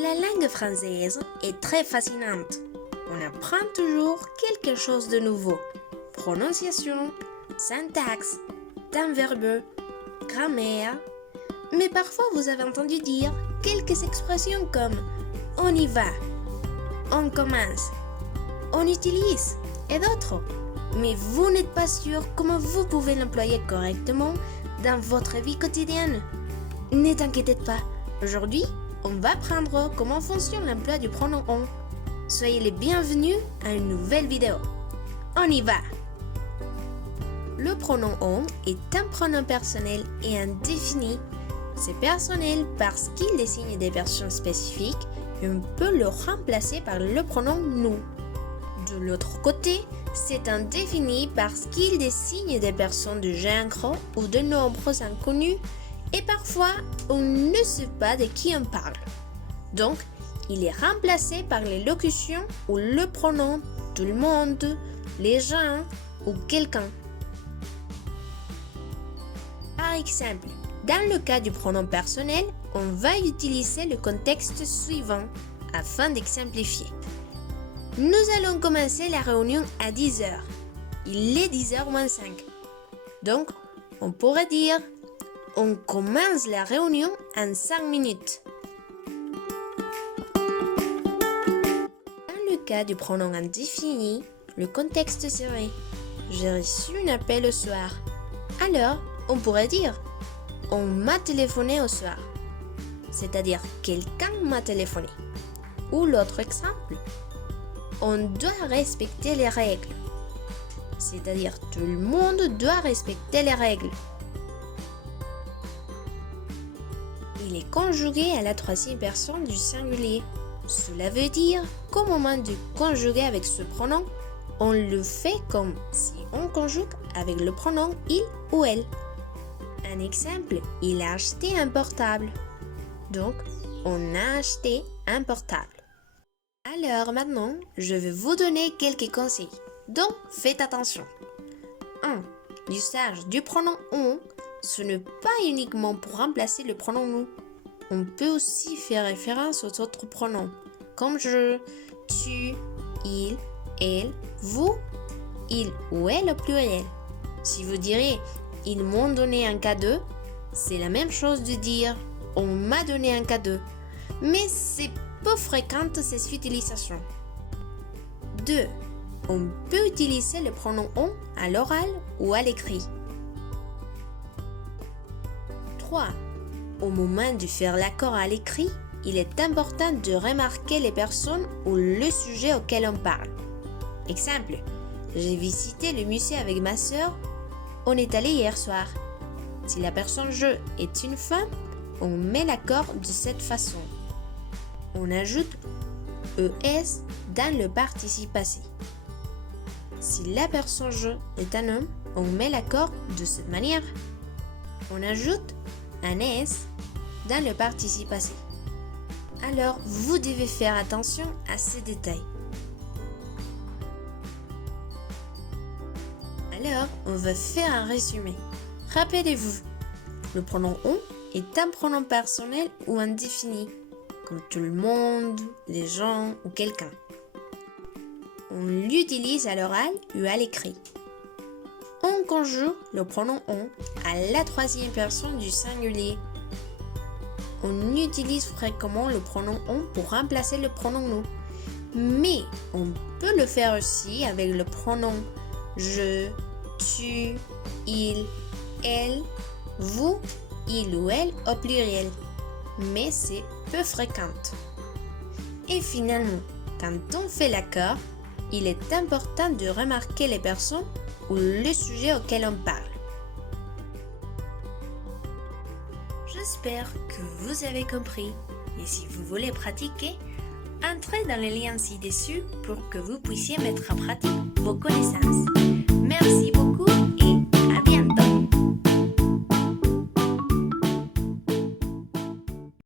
La langue française est très fascinante. On apprend toujours quelque chose de nouveau. Prononciation, syntaxe, temps verbeux, grammaire. Mais parfois vous avez entendu dire quelques expressions comme on y va, on commence, on utilise et d'autres. Mais vous n'êtes pas sûr comment vous pouvez l'employer correctement dans votre vie quotidienne. Ne t'inquiétez pas, aujourd'hui, on va apprendre comment fonctionne l'emploi du pronom on. Soyez les bienvenus à une nouvelle vidéo. On y va! Le pronom on est un pronom personnel et indéfini. C'est personnel parce qu'il désigne des personnes spécifiques et on peut le remplacer par le pronom nous. De l'autre côté, c'est indéfini parce qu'il désigne des personnes de genre ou de nombres inconnus et parfois on ne sait pas de qui on parle. Donc, il est remplacé par les locutions ou le pronom tout le monde, les gens ou quelqu'un. Par exemple, dans le cas du pronom personnel, on va utiliser le contexte suivant afin d'exemplifier. Nous allons commencer la réunion à 10h. Il est 10h moins 5. Donc, on pourrait dire on commence la réunion en 5 minutes. Dans le cas du pronom indéfini, le contexte serait j'ai reçu un appel au soir. Alors, on pourrait dire on m'a téléphoné au soir. C'est-à-dire quelqu'un m'a téléphoné. Ou l'autre exemple, on doit respecter les règles. C'est-à-dire tout le monde doit respecter les règles. Il est conjugué à la troisième personne du singulier. Cela veut dire qu'au moment de conjuguer avec ce pronom, on le fait comme si on conjugue avec le pronom il ou elle. Un exemple, il a acheté un portable. Donc, on a acheté un portable. Alors maintenant, je vais vous donner quelques conseils. Donc, faites attention. 1. L'usage du pronom on, ce n'est pas uniquement pour remplacer le pronom nous. On peut aussi faire référence aux autres pronoms, comme je, tu, il, elle, vous, il ou elle au pluriel. Si vous direz ils m'ont donné un cadeau, c'est la même chose de dire on m'a donné un cadeau. Mais c'est peu fréquente cette utilisation. 2. On peut utiliser le pronom on à l'oral ou à l'écrit. 3. Au moment de faire l'accord à l'écrit, il est important de remarquer les personnes ou le sujet auquel on parle. Exemple, j'ai visité le musée avec ma sœur, on est allé hier soir. Si la personne je est une femme, on met l'accord de cette façon. On ajoute ES dans le participe passé. Si la personne je est un homme, on met l'accord de cette manière. On ajoute un S dans le participe passé. Alors, vous devez faire attention à ces détails. Alors, on va faire un résumé. Rappelez-vous, le pronom on est un pronom personnel ou indéfini, comme tout le monde, les gens ou quelqu'un. On l'utilise à l'oral ou à l'écrit. On conjugue le pronom on à la troisième personne du singulier. On utilise fréquemment le pronom on pour remplacer le pronom nous. Mais on peut le faire aussi avec le pronom je, tu, il, elle, vous, il ou elle au pluriel. Mais c'est peu fréquente. Et finalement, quand on fait l'accord, il est important de remarquer les personnes ou le sujet auquel on parle. J'espère que vous avez compris. Et si vous voulez pratiquer, entrez dans le lien ci-dessus pour que vous puissiez mettre en pratique vos connaissances. Merci.